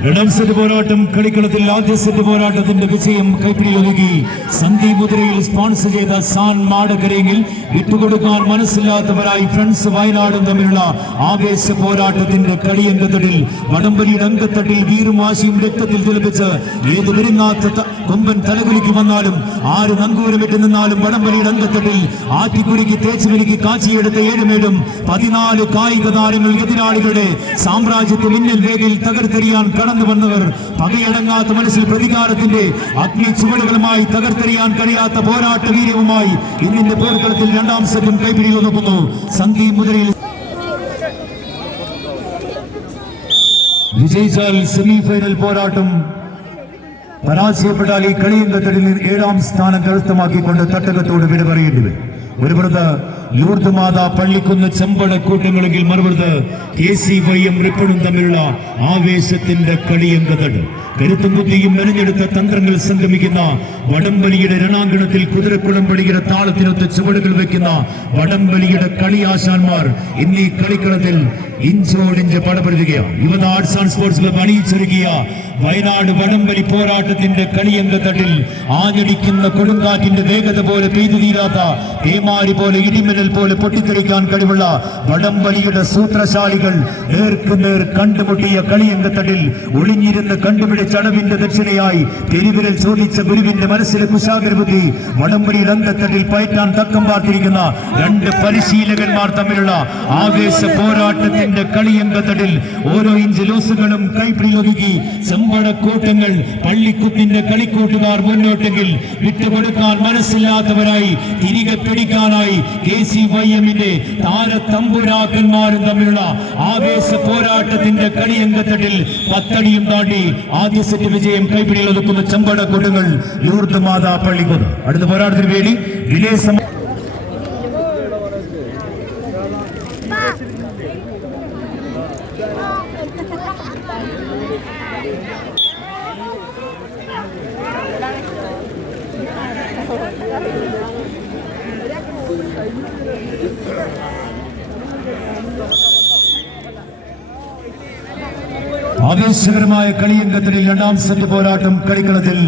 രണ്ടാം സെറ്റ് പോരാട്ടം കളിക്കളത്തിൽ ആദ്യ സെറ്റ് പോരാട്ടത്തിന്റെ വിജയം കൈപ്പിടിയൊതുക്കി സന്ധി മുദ്രയിൽ സ്പോൺസർ ചെയ്ത സാൻ മാടകരയിൽ വിട്ടുകൊടുക്കാൻ മനസ്സില്ലാത്തവരായി ഫ്രണ്ട്സ് വയനാടും തമ്മിലുള്ള ആവേശ പോരാട്ടത്തിന്റെ കളിയങ്കത്തട്ടിൽ വടംവലിയുടെ അങ്കത്തട്ടിൽ വീറും വാശിയും രക്തത്തിൽ തിളപ്പിച്ച് ഏത് വിരുങ്ങാത്ത കൊമ്പൻ തലകുലിക്ക് വന്നാലും ആര് നങ്കൂരമിട്ട് നിന്നാലും വടംവലിയുടെ അങ്കത്തട്ടിൽ ആറ്റിക്കുരുക്കി തേച്ചുമിരിക്ക് കാച്ചിയെടുത്ത ഏഴുമേടും. പതിനാല് കായിക താരങ്ങൾ എതിരാളികളുടെ സാമ്രാജ്യത്തെ മിന്നൽ വേഗയിൽ തകർത്തെറിയാൻ കടന്നു വന്നവർ പകയടങ്ങാത്ത മനസ്സിൽ പ്രതികാരത്തിന്റെ അഗ്നി ചുവടുകളുമായി തകർത്തെറിയാൻ കഴിയാത്ത പോരാട്ട വീര്യവുമായി ഇന്നിന്റെ പോർക്കളത്തിൽ രണ്ടാം സെറ്റും കൈപിടിയിൽ ഒതുക്കുന്നു സന്ധി മുതലിൽ വിജയിച്ചാൽ സെമി ഫൈനൽ പോരാട്ടം പരാജയപ്പെട്ടാൽ ഈ കളിയും കളിയങ്കത്തടിൽ ഏഴാം സ്ഥാനം കരസ്ഥമാക്കിക്കൊണ്ട് തട്ടകത്തോട് വിട പറയേണ്ടി വരും. ഒരു പുറത്ത് ലൂർദ് മാതാ പള്ളിക്കുന്ന് ചെമ്പട കൂട്ടങ്ങളെങ്കിൽ മറുപടി കെ സി വൈയും റിപ്പണും തമ്മിലുള്ള ആവേശത്തിന്റെ കളിയങ്കതട് കരുത്തും ബുദ്ധിയും മെനഞ്ഞെടുത്ത തന്ത്രങ്ങൾ സംഗമിക്കുന്ന വടംവലിയുടെ രണാങ്കണത്തിൽ കുതിരക്കുളമ്പടിയുടെ താളത്തിനൊത്ത് ചുവടുകൾ വെക്കുന്ന വടംവലിയുടെ കളിയാശാന്മാർ ഇന്നീ കളിക്കളത്തിൽ ഇഞ്ചോടിഞ്ച് പടപെടുകയാണ് Yuvatha arts and sports club അണിയിച്ചൊരുക്കിയ Wayanad വടംവലി പോരാട്ടത്തിന്റെ കളിയങ്കത്തട്ടിൽ ആഞ്ഞടിക്കുന്ന കൊടുങ്കാറ്റിന്റെ വേഗത പോലെ പെയ്തു തീരാത്ത പേമാരി പോലെ ഇടിമിന്നൽ പോലെ പൊട്ടിത്തെറിക്കാൻ കഴിവുള്ള വടംവലിയുടെ സൂത്രശാലികൾ നേർക്കുനേർ കണ്ടുമുട്ടിയ കളിയങ്കത്തടിൽ ഒളിഞ്ഞിരുന്ന് കണ്ടുപിടിച്ച അടവിന്റെ ദക്ഷിണയായി തെരുവിരൽ ചോദിച്ച ഗുരുവിന്റെ മനസ്സിലെ കുശാഗര ബുദ്ധി വടംവലിയിൽ അങ്കത്തട്ടിൽ പയറ്റാൻ തക്കം പാർത്തിരിക്കുന്ന രണ്ട് പരിശീലകന്മാർ തമ്മിലുള്ള ആവേശ പോരാട്ടത്തിന്റെ കളിയങ്കത്തടിൽ ഓരോ ഇഞ്ച് ലോസുകളും കൈപ്പിടിയൊതുക്കി ചെമ്പടക്കൂട്ടങ്ങൾ പള്ളിക്കുത്തിന്റെ കളിക്കൂട്ടുകാർ മുന്നോട്ടെങ്കിൽ വിട്ടുകൊടുക്കാൻ മനസ്സില്ലാത്തവരായി തിരികെ പിടിക്കാനായി കെ സി വൈ എമ്മിന്റെ താരത്തമ്പുരാക്കന്മാരും തമ്മിലുള്ള ആവേശ പോരാട്ടത്തിന്റെ കളിയങ്കത്തട്ടിൽ പത്തടിയും താണ്ടി ആദ്യ സെറ്റ് വിജയം കൈപിടിയിൽ ഒതുക്കുന്ന ചെമ്പട കൊടുങ്ങൾ ലൂർദ് മാതാ പള്ളിക്കുന്നു അടുത്ത പോരാട്ടത്തിന് വേണ്ടി റിലേ സമ ആവേശകരമായ കളിയങ്കത്തിൽ രണ്ടാം സെറ്റ് പോരാട്ടം കളിക്കളത്തിൽ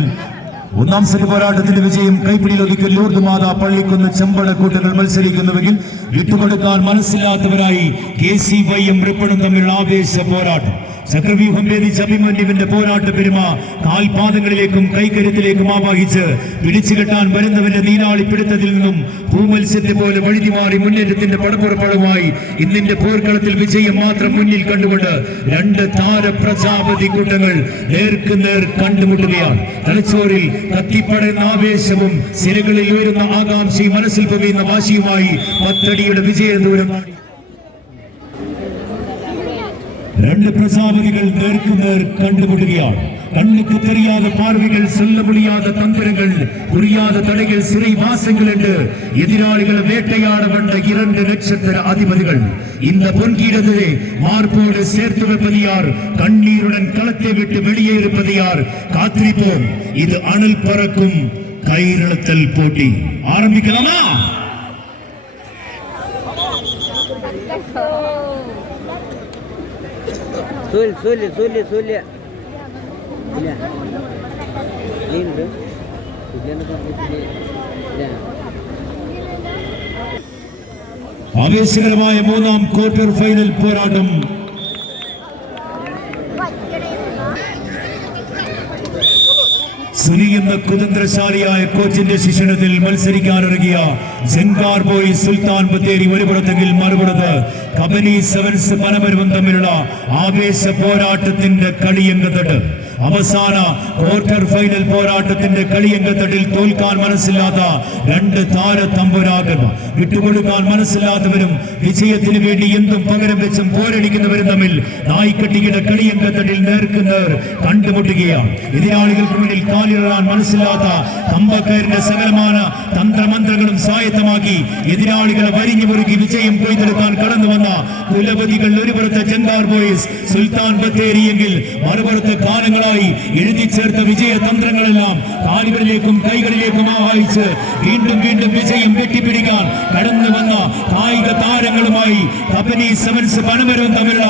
ഒന്നാം സെറ്റ് പോരാട്ടത്തിന്റെ വിജയം കൈപ്പിടിയിൽ ഒതുക്കി ലൂർദ് മാതാ പള്ളിക്കുന്ന് കൂട്ടങ്ങൾ മത്സരിക്കുന്നുവെങ്കിൽ വിട്ടുകൊടുക്കാൻ മനസ്സില്ലാത്തവരായി കെ സി വൈ എം റിപ്പണും തമ്മിലുള്ള ആവേശ പോരാട്ടം. ചക്രവ്യൂഹം ഭേദിച്ച് അഭിമന്യുവിന്റെ പോരാട്ട പെരുമ കാൽപാദങ്ങളിലേക്കും കൈക്കരുത്തിലേക്കും ആവാഹിച്ച് പിടിച്ചു കെട്ടാൻ വരുന്നവന്റെ നീരാളി പിടുത്തത്തിൽ നിന്നും ഭൂമത്സ്യത്തെ പോലെ വഴുതി മാറി മുന്നേറ്റത്തിന്റെ പടപ്പുറപ്പടവുമായി ഇന്നിന്റെ പോർക്കളത്തിൽ വിജയം മാത്രം മുന്നിൽ കണ്ടുകൊണ്ട് രണ്ട് താര പ്രജാപതി കൂട്ടങ്ങൾ നേർക്ക് നേർ കണ്ടുമുട്ടുകയാണ്. തലച്ചോറിൽ കത്തിപ്പടയുന്ന ആവേശവും സിരകളിൽ ഉയരുന്ന ആകാംക്ഷയും മനസ്സിൽ പൊവിയുന്ന വാശിയുമായി പത്തടിയുടെ വിജയ ரெண்டு பிரசாபதிகள் நேருக்கு நேர் கண்டுபிடுகிறார் கண்ணுக்கு தெரியாத பார்வைகள் சொல்ல முடியாத தந்திரங்கள் புரியாத தடைகள் சிறை வாசங்கள் என்று எதிராளிகளை வேட்டையாட வந்த இரண்டு நட்சத்திர அதிபதிகள். இந்த பொன்கீடத்தை மார்போடு சேர்த்து வைப்பது யார்? கண்ணீருடன் களத்தை விட்டு வெளியே இருப்பதையார் காத்திருப்போம். இது அணில் பறக்கும் கயிறுத்தல் போட்டி. ஆரம்பிக்கலாமா? സൂൽ സൂൽ സൂൽ സൂൽ. ഇല്ല. ഇല്ല. ആവേശകരമായ മൂന്നാം ക്വാർട്ടർ ഫൈനൽ പോരാട്ടം സുനി കുതന്ത്രശാലിയായ കോച്ചിന്റെ ശിക്ഷണത്തിൽ മത്സരിക്കാനിറങ്ങിയ ജൻകാർ ബോയ് സുൽത്താൻ ബത്തേരി ഒരു പുറത്തെങ്കിൽ മറുപുറത്ത് കബനി സെവൻസ് പനപരുവം തമ്മിലുള്ള ആവേശ പോരാട്ടത്തിന്റെ കളിയങ്കത്തട്ട് അവസാന ക്വാർട്ടർ ഫൈനൽ പോരാട്ടത്തിന്റെ കളിയങ്കത്തട്ടിൽ തോൽക്കാൻ മനസ്സില്ലാത്ത രണ്ട് താര തമ്പുരാക്കന്മാർ വിട്ടുകൊടുക്കാൻ മനസ്സില്ലാത്തവരും വിജയത്തിന് വേണ്ടി എന്തും പകരം വെച്ചും പോരടിക്കുന്നവരും തമ്മിൽ നായ്ക്കട്ടിയുടെ കളിയങ്കത്തട്ടിൽ നേർക്ക് നേർ കണ്ടുമുട്ടുകയാണ്. എതിരാളികൾക്ക് മുന്നിൽ കാലിടാൻ മനസ്സിലാത്ത കമ്പക്കയറിന്റെ സകലമാന തന്ത്രമന്ത്രങ്ങളും സായത്തമാക്കി എതിരാളികളെ വരിഞ്ഞു മുറുക്കി വിജയം കൊയ്തെടുക്കാൻ കടന്നു വന്ന കുലപതികൾ ഒരു ജൻകാർ ബോയ്സ് സുൽത്താൻ ബത്തേരിയെങ്കിൽ മറുപുറത്ത് കാലങ്ങളായി നാളുകളായി എഴുതി ചേർത്ത വിജയതന്ത്രങ്ങളെല്ലാം കാലുകളിലേക്കും കൈകളിലേക്കും ആവാഹിച്ച് വീണ്ടും വീണ്ടും വിജയം കെട്ടിപ്പിടിക്കാൻ കടന്നു വന്ന കായിക താരങ്ങളുമായി കബനി സെവൻസ് പണമരവും തമ്മിലുള്ള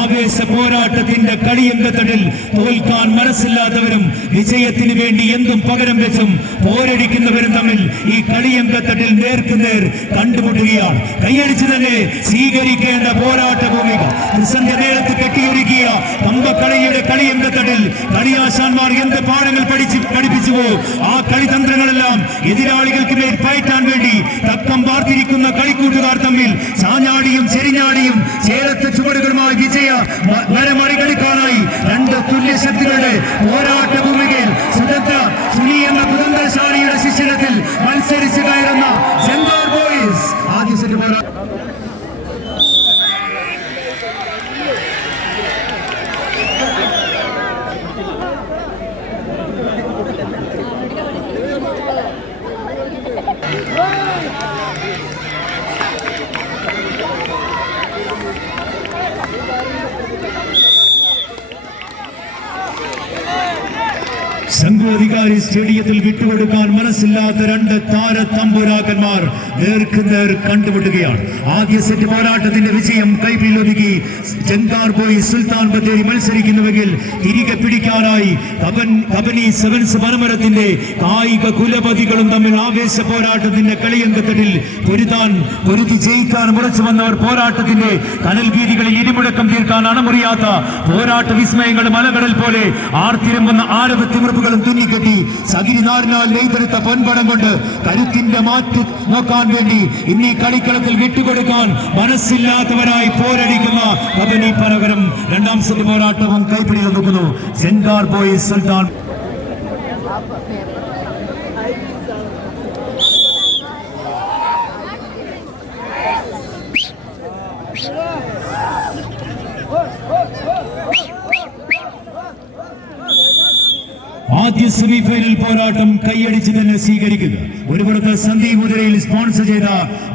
ആവേശ പോരാട്ടത്തിന്റെ കളിയങ്കത്തടിൽ തോൽക്കാൻ മനസ്സില്ലാത്തവരും വിജയത്തിന് വേണ്ടി എന്തും പകരം വെച്ചും പോരടിക്കുന്നവരും തമ്മിൽ ഈ കളിയങ്കത്തട്ടിൽ നേർക്കുനേർ കണ്ടുമുട്ടുകയാണ്. കൈയടിച്ച് തന്നെ സ്വീകരിക്കേണ്ട പോരാട്ട ഭൂമിക. ത്രിസന്ധ്യ കമ്പക്കളിയുടെ കളി കമ്പക്കളിയുടെ കളിയങ്കത്തട്ടിൽ കളിയാശാന്മാർ എന്ത് പാഠങ്ങൾ പഠിച്ച് പഠിപ്പിച്ചുവോ? ആ കളിതന്ത്രങ്ങളെല്ലാം എതിരാളികൾക്ക് മേൽ പയറ്റാൻ വേണ്ടി തക്കം പാർത്തിരിക്കുന്ന കളിക്കൂട്ടുകാർ തമ്മിൽ ചാഞ്ഞാടിയും ചെരിഞ്ഞാടിയും ചേലത്തെ ചുവടുകളുമായി വിജയ മരമറികടിക്കാനായി രണ്ട് തുല്യ ശക്തികളുടെ പോരാട്ട ഭൂമികയിൽ സുദത്ത സുനി എന്ന കുതന്ത്രശാലിയുടെ ശിക്ഷണത്തിൽ മത്സരിച്ച് കയറുന്ന സെന്റർ ബോയ്സ് ആദ്യ സെറ്റ് പോരാട്ടം സംഘാധികാരി സ്റ്റേഡിയത്തിൽ വിട്ടുകൊടുക്കാൻ മനസ്സില്ലാത്ത രണ്ട് താര തമ്പുരാക്കന്മാർ നേർക്കുനേർ കണ്ടുമുട്ടുകയാണ്. ആദ്യ സെറ്റ് പോരാട്ടത്തിന്റെ വിജയം കൈപ്പിലൊതുക്കി ജങ്കാർ പോയി സുൽത്താൻ ബത്തേരി മത്സരിക്കുന്നുവെങ്കിൽ തിരികെ പിടിക്കാനായി കബൻ കബനി സെവൻസ് പരമരത്തിന്റെ കായിക കുലപതികളും തമ്മിൽ ആവേശ പോരാട്ടത്തിന്റെ കളിയങ്കത്തട്ടിൽ പൊരുതാൻ പൊരുതി ജയിക്കാൻ മുറച്ചു വന്നവർ പോരാട്ടത്തിന്റെ കനൽ വീതികളിൽ ഇടിമുഴക്കം തീർക്കാൻ അണമുറിയാത്ത പോരാട്ട വിസ്മയങ്ങൾ മലകടൽ പോലെ ആർത്തിരമ്പുന്ന ആരവ തിമിർപ്പുകളും തുന്നിക്കെട്ടി സകിരിനാറിനാൽ നെയ്തെടുത്ത പൊൻപടം കൊണ്ട് കരുത്തിന്റെ മാറ്റി നോക്കാൻ വേണ്ടി ഇന്ന് ഈ കളിക്കളത്തിൽ വിട്ടുകൊടുക്കാൻ മനസ്സില്ലാത്തവരായി പോരടിക്കുന്ന കബനി പരകരം രണ്ടാം സെറ്റ് പോരാട്ടവും കൈപ്പിടി നിൽക്കുന്നു. സെൻഗാർ ബോയ് സുൽത്താൻ. ആദ്യ സെമിഫൈനൽ പോരാട്ടം കൈയടിച്ച് തന്നെ സ്വീകരിക്കുക. ഒരു പുറത്ത് സന്ദീപ് ഉദരയിൽ സ്പോൺസർ ചെയ്ത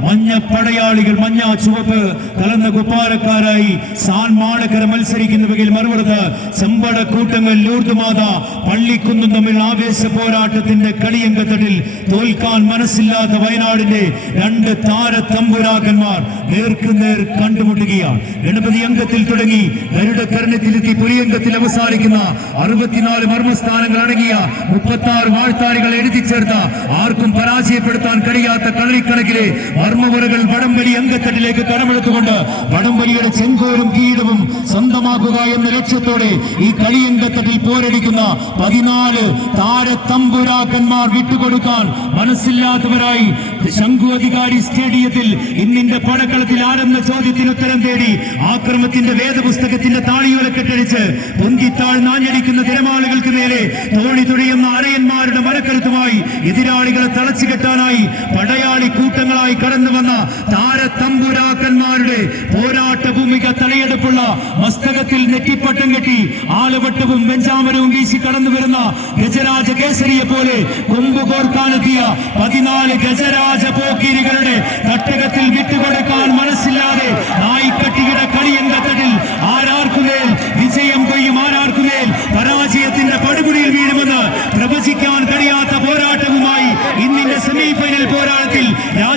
മഞ്ഞ പടയാളികൾ മഞ്ഞ ചുവപ്പ് കലർന്ന കുപ്പാരക്കാരായി സാൻ മാളക്കര മത്സരിക്കുന്നുവെങ്കിൽ മറുപുറത്ത് ചെമ്പട കൂട്ടങ്ങൾ ലൂർദുമാത പള്ളിക്കുന്നും തമ്മിൽ ആവേശ പോരാട്ടത്തിന്റെ കളിയങ്കത്തട്ടിൽ തോൽക്കാൻ മനസ്സില്ലാത്ത വയനാടിന്റെ രണ്ട് താര തമ്പുരാക്കന്മാർ നേർക്കുനേർ കണ്ടുമുട്ടുകയാണ്. ഗണപതി അംഗത്തിൽ തുടങ്ങി ഗരുഡകർണത്തിലെത്തി പുലിയംഗത്തിൽ അവസാനിക്കുന്ന അറുപത്തിനാല് മർമ്മസ്ഥാനങ്ങൾ അടങ്ങിയ മുപ്പത്തി ആറ് വാഴ്ത്താരികൾ എഴുതി ചേർത്ത ആർക്കും പരാജയപ്പെടുത്താൻ കഴിയാത്ത കളരിക്കണക്കിലെ മർമ്മമുറകൾ വടംവലി അംഗത്തട്ടിലേക്ക് കടമെടുത്തുകൊണ്ട് വടംവലിയുടെ ചെങ്കോലും കീടവും സ്വന്തമാക്കുക എന്ന ലക്ഷ്യത്തോടെ ഈ കളിയംഗത്തട്ടിൽ പോരടിക്കുന്ന പതിനാല് താരത്തമ്പുരാക്കന്മാർ വിട്ടുകൊടുക്കാൻ മനസ്സില്ലാത്തവരായി ശംഖു അധികാരി സ്റ്റേഡിയത്തിൽ ഇന്നിന്റെ പടക്കളത്തിൽ ആരെന്ന ചോദ്യത്തിന് ഉത്തരം തേടി ആക്രമത്തിന്റെ വേദപുസ്തകത്തിന്റെ താളിയോല കെട്ടടിച്ച് പൊന്തിത്താൾ നാഞ്ഞടിക്കുന്ന തിരമാലകൾക്ക് മേലെ തോണി തുഴയുന്ന അരയന്മാരുടെ മരക്കരുത്തുമായി എതിരാളികളെ തളച്ചു കെട്ടാനായി പടയാളി കൂട്ടങ്ങളായി കടന്നു വന്ന താരത്തമ്പുരാക്കന്മാരുടെ പോരാട്ട ഭൂമിക തലയെടുപ്പുള്ള മസ്തകത്തിൽ നെറ്റിപ്പട്ടം കെട്ടി ആലവട്ടവും വെഞ്ചാമരവും വീശി കടന്നു വരുന്ന ഗജരാജ കേസരിയെ പോലെ കൊമ്പ് കോർക്കാനെത്തിയ പതിനാല് ഗജരാജ പോക്കീരികളുടെ തട്ടകത്തിൽ വിട്ടുകൊടുക്കാൻ മനസ്സില്ലാതെ നായിക്കട്ടിയുടെ കളിയങ്കത്തട്ടിൽ ആരാർക്കുമേൽ വിജയം കൊയ്യും ആരാർക്കുമേൽ പരാജയത്തിന്റെ പടുപുടിയിൽ വീഴുമെന്ന് പ്രവചിക്കാൻ കഴിയാത്ത പോരാട്ടവുമായി ഇന്നിന്റെ സെമി ഫൈനൽ പോരാട്ടത്തിൽ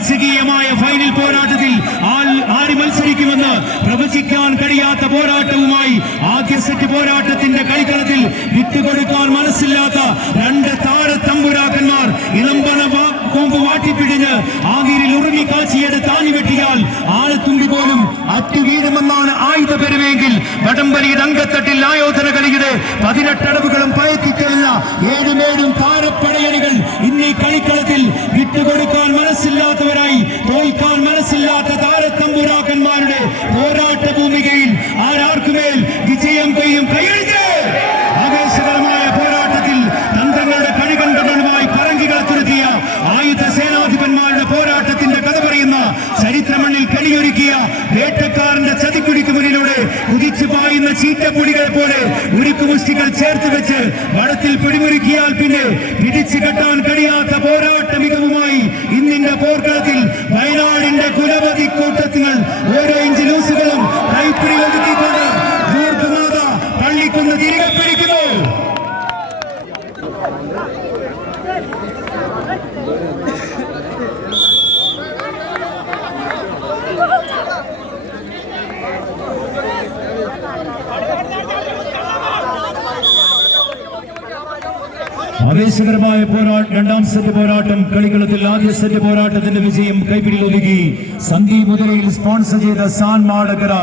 രാജകീയമായ ഫൈനൽ പോരാട്ടത്തിൽ ആര് മത്സരിക്കുമെന്ന് പ്രവചിക്കാൻ കഴിയാത്ത പോരാട്ടവുമായി ആദ്യ സെറ്റ് പോരാട്ടത്തിന്റെ കളിക്കളത്തിൽ വിട്ടുകൊടുക്കാൻ മനസ്സില്ലാത്ത രണ്ട് താര വാ- കൊമ്പ് വാട്ടിപ്പിടിഞ്ഞ് ആതിരിൽ ഉറുമി കാച്ചിയത് താനി വെട്ടിയാൽ ആഴത്തുമ്പി പോലും അറ്റു വീഴുമെന്നാണ് ആയുധ പെരുമെങ്കിൽ വടംവലിയുടെ അങ്കത്തട്ടിൽ ആയോധന കളിയുടെ പതിനെട്ടടവുകളും പയറ്റിത്തെളിഞ്ഞ ഏഴുമേഴും താരപ്പടയണികൾ ഇന്നീ കളിക്കളത്തിൽ വിട്ടുകൊടുക്കാൻ മനസ്സില്ലാത്തവരായി തോൽക്കാൻ മനസ്സില്ലാത്ത താരത്തമ്പുരാക്കന്മാരുടെ പോരാട്ട ഭൂമികയിൽ ആരാർക്കുമേൽ വിജയം കൊയ്യും കൈയടിച്ച് ആവേശകരമായ പോരാട്ടത്തിൽ തന്ത്രങ്ങളുടെ കണികണ്ഠങ്ങളുമായി പറങ്കികൾ തുരുത്തിയ ആയുധ സേനാധിപന്മാരുടെ പോരാട്ടത്തിന്റെ കഥ പറയുന്ന ചരിത്രമണ്ണിൽ കളിയൊരുക്കിയ വേട്ടക്കാരന്റെ ചതിക്കുടിക്ക് മുന്നിലൂടെ കുതിച്ചു പായുന്ന ചീറ്റപ്പൊടികളെ പോലെ ഉരുക്കുമുഷ്ടികൾ ചേർത്ത് വെച്ച് വടത്തിൽ പിടിമുറുക്കിയാൽ പിന്നെ പിടിച്ചു കെട്ടാൻ കഴിയാത്ത പോരാട്ട മികവുമായി ഇന്നിന്റെ പോർക്കളത്തിൽ വയനാടിന്റെ കുലപതി കൂട്ടത്തിങ്ങൾ ഓരോ ഇഞ്ച് ലൂസുകളും കൈപ്പിടി ഒതുക്കിക്കൊണ്ട് ദൂർത്തുമാത പള്ളിക്കുന്ന് തിരികെ പിടിക്കുന്നു ആവേശകരമായ പോരാട്ടം രണ്ടാം സെറ്റ് പോരാട്ടം കളിക്കളത്തിൽ ആദ്യ സെറ്റ് പോരാട്ടത്തിന്റെ വിജയം കൈപ്പിടിയിൽ ഒതുക്കി സന്ദീപ് മുതലയിൽ സ്പോൺസർ ചെയ്ത സാൻ മാടകര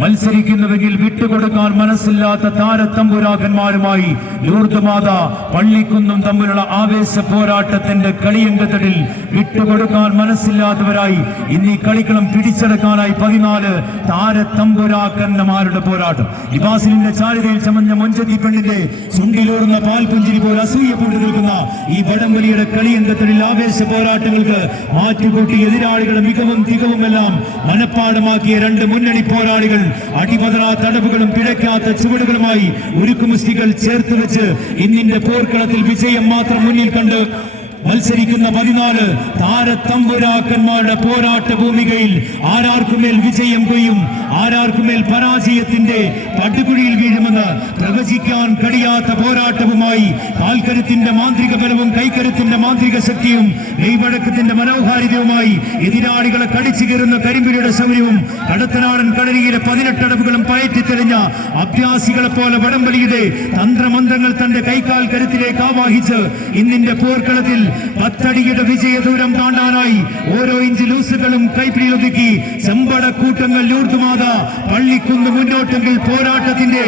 മത്സരിക്കുന്നുവെങ്കിൽ വിട്ടുകൊടുക്കാൻ മനസ്സില്ലാത്ത താരത്തമ്പുരാക്കന്മാരുമായി ലൂർദ്മാത പള്ളിക്കുന്നും തമ്മിലുള്ള ആവേശ പോരാട്ടത്തിന്റെ കളിയങ്കത്തടിൽ വിട്ടുകൊടുക്കാൻ മനസ്സില്ലാത്തവരായി ഇന്ന് കളിക്കളം പിടിച്ചെടുക്കാനായി പതിനാല് താരത്തമ്പുരാക്കന്മാരുടെ പോരാട്ടം. ഇബാസിലിന്റെ ചാരിതയിൽ ചമഞ്ഞ മൊഞ്ചത്തി പെണ്ണിന്റെ ചുണ്ടിലൂറുന്ന പാൽപുഞ്ചിരി പോലെ അസൂയപ്പെട്ടു നിൽക്കുന്ന ഈ വടംവലിയുടെ കളിയങ്കത്തടിൽ ആവേശ പോരാട്ടങ്ങൾക്ക് മാറ്റുകൂട്ടി എതിരാളികളുടെ മികവും തികവും എല്ലാം മനഃപ്പാടമാക്കിയ രണ്ട് മുന്നണി പോരാളികൾ അടിപതറ തടവുകളും പിഴയ്ക്കാത്ത ചുവടുകളുമായി ഉരുക്കുമുസ്തികൾ ചേർത്ത് വെച്ച് ഇന്നിന്റെ പോർക്കളത്തിൽ വിജയം മാത്രം മുന്നിൽ കണ്ട് മത്സരിക്കുന്ന പതിനാല് താരത്തമ്പുരാക്കന്മാരുടെ പോരാട്ട ഭൂമികയിൽ ആരാർക്കുമേൽ വിജയം കൊയ്യും ആരാർക്കുമേൽ പരാജയത്തിന്റെ പട്ടുകുഴിയിൽ വീഴുമെന്ന് പ്രവചിക്കാൻ കഴിയാത്ത പോരാട്ടവുമായി കാൽക്കരുത്തിന്റെ മാന്ത്രിക ബലവും കൈക്കരുത്തിന്റെ മാന്ത്രിക ശക്തിയും നെയ്വഴക്കത്തിന്റെ മനോഹാരിതയുമായി എതിരാളികളെ കടിച്ചു കയറുന്ന കരിമ്പിരിയുടെ ശൗര്യവും കടത്തനാടൻ കളരിയിലെ പതിനെട്ടടവുകളും പയറ്റി തെളിഞ്ഞ അഭ്യാസികളെ പോലെ വടംവലിയുടെ തന്ത്രമന്ത്രങ്ങൾ തന്റെ കൈക്കാൽ കരുത്തിലേക്ക് ആവാഹിച്ച് ഇന്നിന്റെ പോർക്കളത്തിൽ പത്തടിയുടെ വിജയദൂരം താണ്ടാനായി ഓരോ ഇഞ്ച് ലൂസുകളും കൈപ്പിടിയിലൊതുക്കി ചെമ്പട കൂട്ടങ്ങൾ ലൂർത്തുമാത പള്ളിക്കുന്ന് മുന്നോട്ടെങ്കിൽ പോരാട്ടത്തിന്റെ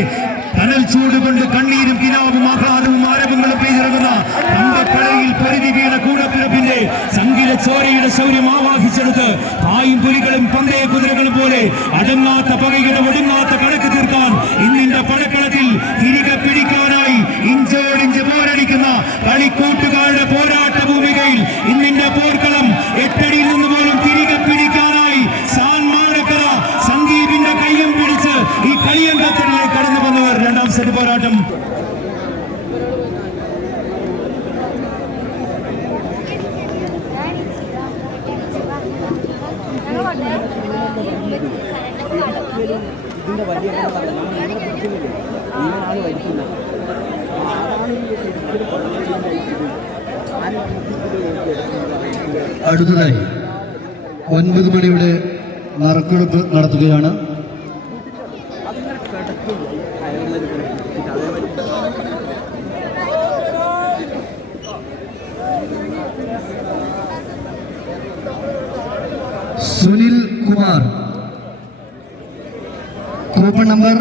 കനൽ ചൂടുകൊണ്ട് കണ്ണീരും കിനാവും ആഹ്ലാദവും ആരവങ്ങളും പെയ്തിറങ്ങുന്ന തങ്കക്കടയിൽ പരിധി വീണ കൂടപ്പിറപ്പിന്റെ സംഗീത ചോരയുടെ ശൗര്യം ആവാഹിച്ചെടുത്ത് പായും പുലികളും പന്തയ കുതിരകളും പോലെ അടങ്ങാത്ത പകയുടെ ഒടുങ്ങാത്ത കണക്ക് തീർക്കാൻ ഇന്നിന്റെ പടക്കളത്തിൽ തിരികെ പിടിക്കാനായി ഇഞ്ചോടിഞ്ച് പോരടിക്കുന്ന കളിക്കൂട്ടുകാരുടെ പോരാട്ട ഭൂമികയിൽ ഇന്നിന്റെ പോർക്കളം എട്ടടിയിൽ നിന്ന് പോലും തിരികെ പിടിക്കാനായി സാൻ മാടക്കര സന്ദീപിന്റെ കയ്യും പിടിച്ച് ഈ കളിയങ്കത്തിലേക്ക് കടന്നു വന്നവർ രണ്ടാം സെറ്റ് പോരാട്ടം ഇതിന്റെ വലിയ ഗുണം പറഞ്ഞത് നമ്മൾ ഇങ്ങനെ പിടിക്കുന്നില്ലേ ഇങ്ങനെയാണ് വലിക്കുന്നത് അതാണ് ഈ ശരിക്കും പറഞ്ഞത് ആരും അടുത്തതായി ഒൻപത് മണിയുടെ നറുക്കെടുപ്പ് നടത്തുകയാണ്. Sunil Kumar coupon number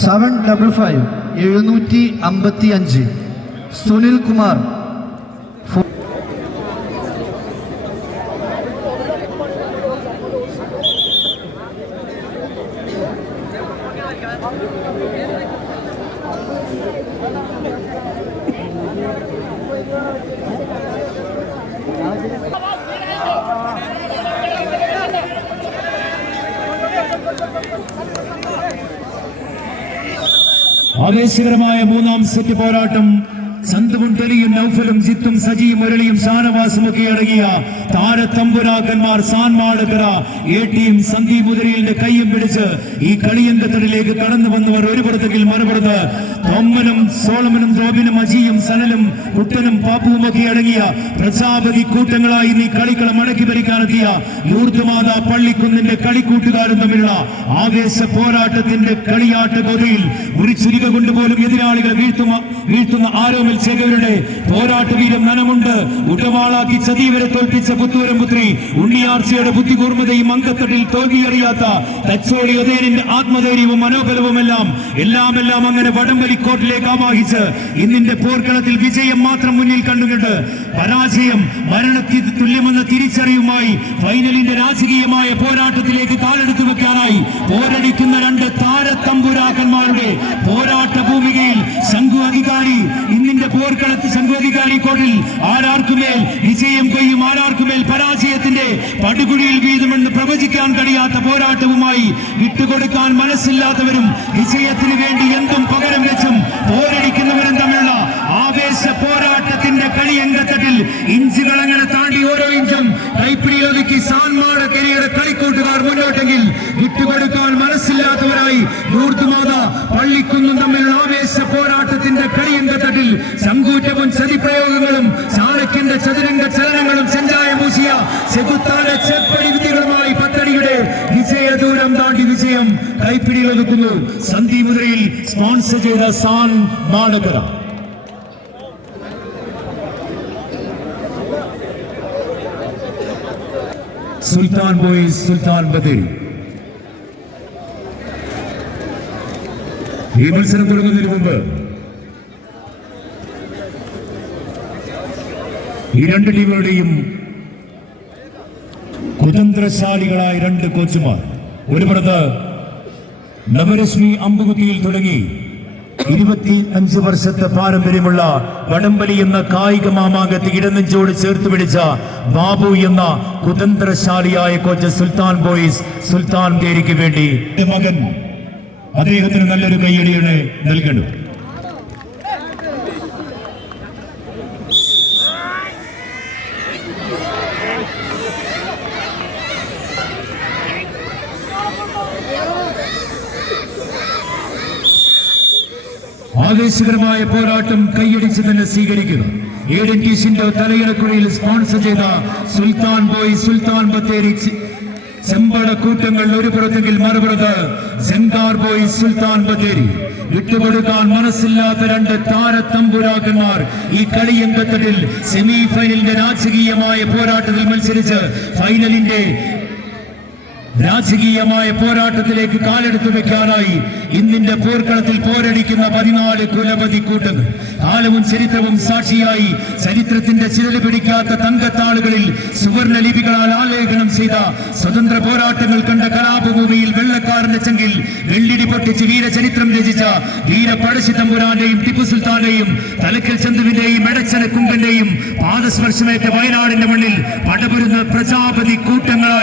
seven double five എഴുന്നൂറ്റി അമ്പത്തി അഞ്ച് സുനിൽ കുമാർ പോരാട്ടം സന്തവും തെളിയും നൗഫലും സജി മുരളിയും ഷാനവാസും ഒക്കെ അടങ്ങിയ താരത്തമ്പുരാക്കന്മാർ സാൻമാടകര എ ടീം സന്ദീപ് മുതിരയിലിന്റെ കൈയും പിടിച്ച് ഈ കളിയങ്കത്തടിലേക്ക് കടന്നു വന്നവർ ഒരു പുറത്തെങ്കിൽ മറുപുറത്ത് തൊമ്മനും സോളമനും റോബിനും അജിയും സനലും കുട്ടനും പാപ്പുവും ഒക്കെ അടങ്ങിയ പ്രജാപതി കൂട്ടങ്ങളായി നീ കളിക്കളം അടക്കി ഭരിക്കാനെത്തിയ യൂർത്തുമാത പള്ളിക്കുന്നിന്റെ കളിക്കൂട്ടുകാരും തമ്മിലുള്ള ആവേശ പോരാട്ടത്തിന്റെ കളിയാട്ട ഗോതയിൽ ഒരു ചുരിക കൊണ്ടുപോലും എതിരാളികളെ വീഴ്ത്തുന്ന വീഴ്ത്തുന്ന ആരോമിൽ പോരാട്ട വീരം നനമുണ്ട് ഉടവാളാക്കി ചതീവരെ തോൽപ്പിച്ച പുത്തൂരം പുത്രി ഉണ്ണിയാർച്ചയുടെ ബുദ്ധികൂർമ്മതയും അങ്കത്തട്ടിൽ തോൽവിയറിയാത്ത തച്ചോളി ഉദയനിന്റെ ആത്മധൈര്യവും മനോബലവുമെല്ലാം എല്ലാം എല്ലാം അങ്ങനെ വടംവലി കോർട്ടിലേക്ക് ആവാഹിച്ച് ഇന്നിന്റെ പോർക്കളത്തിൽ വിജയം മാത്രം മുന്നിൽ കണ്ടുകൊണ്ട് പരാജയം മരണത്തിൽ തുല്യമെന്ന തിരിച്ചറിയുമായി ഫൈനലിന്റെ രാജകീയമായ പോരാട്ടത്തിലേക്ക് കാലെടുത്തു വെക്കാനായി പോരടിക്കുന്ന രണ്ട് താരത്തമ്പുരാക്കന്മാരുടെ പോരാട്ട ഭൂമികയിൽ ശംഖു അധികാരി ഇന്നിന്റെ പോർക്കളത്ത് ശംഖു അധികാരി കോട്ടിൽ ആരാർക്കുമേൽ വിജയം കൊയ്യും ആരാർക്കുമേൽ പരാജയത്തിന്റെ പടുകുഴിയിൽ വീഴുമെന്ന് പ്രവചിക്കാൻ കഴിയാത്ത പോരാട്ടവുമായി വിട്ടുകൊടുക്കാൻ മനസ്സില്ലാത്തവരും വിജയത്തിന് വേണ്ടി എന്തും പകരം വെച്ചും തമ്മിലുള്ള ആവേശ പോരാട്ടത്തിന്റെ കളിയങ്കത്തട്ടിൽ ഇഞ്ചുകൾ അങ്ങനെ താണ്ടി ഓരോ ഇഞ്ചും കൈപ്പിടിയിൽ ഒതുക്കി സാൻമാട കരിയുടെ കളിക്കൂട്ടുകാർ മുന്നോട്ടെങ്കിൽ വിട്ടുകൊടുക്കാൻ മനസ്സില്ലാത്തവരായി നൂർത്തുമാത പള്ളിക്കുന്നും തമ്മിലുള്ള ആവേശ പോരാട്ടത്തിന്റെ കളിയങ്കത്തട്ടിൽ ശങ്കൂറ്റവും ചതിപ്രയോഗങ്ങളും ചാണക്യന്റെ ചതുരംഗ ചലനങ്ങളും ചെഞ്ചായ മൂശിയ ചെകുത്താന ചെപ്പടി വിദ്യകളുമായി പത്തടിയുടെ വിജയദൂരം താണ്ടി വിജയം ഒതുക്കുന്നു സന്ധി മുദ്രയിൽ സ്പോൺസർ ചെയ്ത സാൻ മാടകര. സുൽത്താൻ ബോയ്സ് സുൽത്താൻ ബദേരി ഈ മത്സരം തുടങ്ങുന്നതിന് മുമ്പ് ഈ രണ്ട് ടീമുകളുടെയും കുതന്ത്രശാലികളായ രണ്ട് കോച്ചുമാർ ഒരു പുറത്ത് നവരശ്മി അമ്പുകുത്തിയിൽ തുടങ്ങി. ഇരുപത്തി അഞ്ച് വർഷത്തെ പാരമ്പര്യമുള്ള വടംവലി എന്ന കായിക മാമാങ്കത്തെ ഇടനെഞ്ചോട് ചേർത്ത് പിടിച്ച ബാബു എന്ന കുതന്ത്രശാലിയായ കോച്ച് സുൽത്താൻ ബോയ്സ് സുൽത്താൻ തേരിക്ക് വേണ്ടി മകൻ അദ്ദേഹത്തിന് നല്ലൊരു കയ്യടിയാണ് നൽകണം ആവേശകരമായ പോരാട്ടം കൈയടിച്ച് തന്നെ സ്വീകരിക്കുക. ഏഡൻ ടീസിന്റെ സ്പോൺസർ ചെയ്ത സുൽത്താൻ ബോയ് സുൽത്താൻ ബത്തേരി ചെമ്പട കൂട്ടങ്ങൾ ഒരു പുറത്തെങ്കിൽ മറുപുറത്ത് സെൻകാർ ബോയ് സുൽത്താൻ ബത്തേരി. വിട്ടുകൊടുക്കാൻ മനസ്സില്ലാത്ത രണ്ട് താരത്തമ്പുരാക്കന്മാർ ഈ കളിയങ്കത്തട്ടിൽ സെമി ഫൈനലിന്റെ രാജകീയമായ പോരാട്ടത്തിൽ മത്സരിച്ച് ഫൈനലിന്റെ രാജകീയമായ പോരാട്ടത്തിലേക്ക് കാലെടുത്തു വെക്കാനായി ഇന്നിന്റെ പോർക്കളത്തിൽ പോരടിക്കുന്ന പതിനാല് കുലപതി കൂട്ടങ്ങൾ. കാലവും ചരിത്രവും സാക്ഷിയായി ചരിത്രത്തിന്റെ ചിരൽ പിടിക്കാത്ത തങ്കത്താളുകളിൽ സുവർണ ലിപികളാൽ ആലേഖനം ചെയ്ത സ്വതന്ത്ര പോരാട്ടങ്ങൾ കണ്ട കലാപഭൂമിയിൽ വെള്ളക്കാരന്റെ ചെങ്കിൽ വെള്ളിടി പൊട്ടിച്ച് വീരചരിത്രം രചിച്ച വീര പഴശ്ശി തമ്പുരാന്റെയും ടിപ്പു സുൽത്താന്റെയും തലക്കൽ ചന്തുവിന്റെയും എടച്ചന കുങ്കന്റെയും പാദസ്പർശമേറ്റ വയനാടിന്റെ മണ്ണിൽ പടപുരുന്ന പ്രജാപതി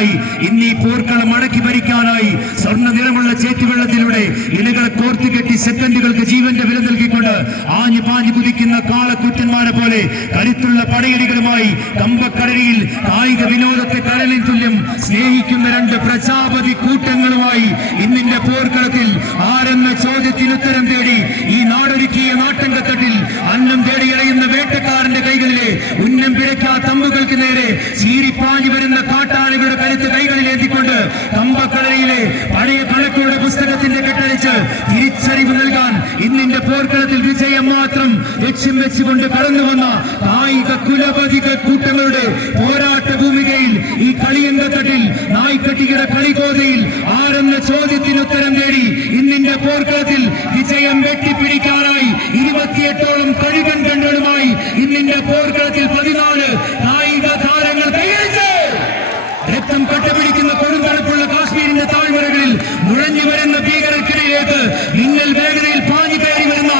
കൂട്ടങ്ങളായി ഇന്നീ പോർക്കളം അടക്കി ഭരിക്കാനായി സ്വർണ നിറമുള്ള ചേറ്റുവെള്ളത്തിലൂടെ ഇലകളെ കോർത്തു കെട്ടി സെക്കൻഡുകൾക്ക് ജീവന്റെ വില നൽകിക്കൊണ്ട് ആഞ്ഞു പാഞ്ഞു കുതിക്കുന്ന കാളക്കുറ്റന്മാരെ പോലെ കരുത്തുള്ള പടയടികളുമായി കമ്പക്കടലിൽ കായിക വിനോദത്തെ കടലിൽ തുല്യം സ്നേഹിക്കുന്ന രണ്ട് പ്രജാപതി കൂട്ടങ്ങളുമായി ഇന്നിന്റെ പോർക്കളത്തിൽ ആരെന്ന ചോദ്യത്തിന് ഉത്തരം തേടി ഈ നാടൊരുക്കിയ നാട്ടങ്കത്തട്ടിൽ അന്നം തേടി വേട്ടക്കാരന്റെ കൈകളിലെ ഉന്നം പിഴയ്ക്കാ തമ്പുകൾക്ക് നേരെ ചീരിപ്പാഞ്ഞു വരുന്ന കാട്ടാനകളുടെ കരുത്ത് കൈകളിൽ എത്തിക്കൊണ്ട് കമ്പക്കടലിലെ പഴയ കണക്കുകളുടെ പുസ്തകത്തിന്റെ കെട്ടഴിച്ച് തിരിച്ചറിവ് നൽകാൻ ഇന്നിന്റെ പോർക്കളത്തിൽ വിജയം മാത്രം ലക്ഷ്യം വെച്ചുകൊണ്ട് കടന്നു വന്ന കായിക കുലപതിക കൂട്ടങ്ങളുടെ പോരാട്ട ഭൂമികയിൽ ഈ കളിയങ്കത്തട്ടിൽ നായ്ക്കട്ടിയുടെ കളികോതയിൽ ആരെന്ന ചോദ്യത്തിന് ഉത്തരം തേടി ഇന്നിന്റെ പോർക്കളത്തിൽ വിജയം വെട്ടിപ്പിടിക്കാനായി ഇരുപത്തിയെട്ടോളം കഴുകൻ കണ്ണുകളുമായി ഇന്നിന്റെ പോർക്കളത്തിൽ പതിനാല് കായിക താരങ്ങൾ കൈയടിച്ച്! രക്തം കട്ടപിടിക്കുന്ന കൊടുന്തണുപ്പുള്ള കാശ്മീരിന്റെ താഴ്വരകളിൽ മുഴഞ്ഞു വരുന്ന ഭീകരർക്കിടയിലേക്ക് മിന്നൽ വേഗതയിൽ പാഞ്ഞു കയറി വരുന്ന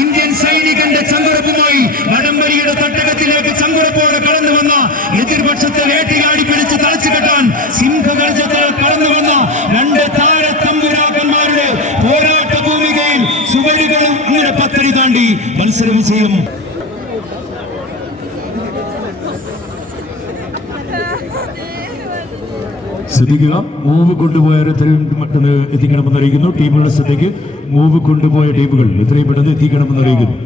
ഇന്ത്യൻ സൈനികന്റെ ചങ്കുറപ്പുമായി വടംവലിയുടെ തട്ടകത്തിലേക്ക് ചങ്കുറപ്പോടെ കടന്നു വന്ന എതിർപക്ഷത്തെ വേട്ടയാടി പിടിച്ച് തളച്ചു കെട്ടാൻ സിംഹഗർജത്തിൽ കടന്നു വന്ന രണ്ട് താരത്തമ്പുരാക്കന്മാരുടെ പോരാട്ട ഭൂമികയിൽ സുവരുകളും അങ്ങനെ പത്തടി താണ്ടി മത്സര വിജയം ശ്രദ്ധിക്കുക. മൂവ് കൊണ്ടുപോയ എത്രയും എത്തിക്കണമെന്ന് അറിയിക്കുന്നു. ടീമുകളുടെ ശ്രദ്ധയ്ക്ക് മൂവ് കൊണ്ടുപോയ ടീമുകൾ എത്രയും പെട്ടെന്ന് എത്തിക്കണമെന്ന് അറിയിക്കുന്നു.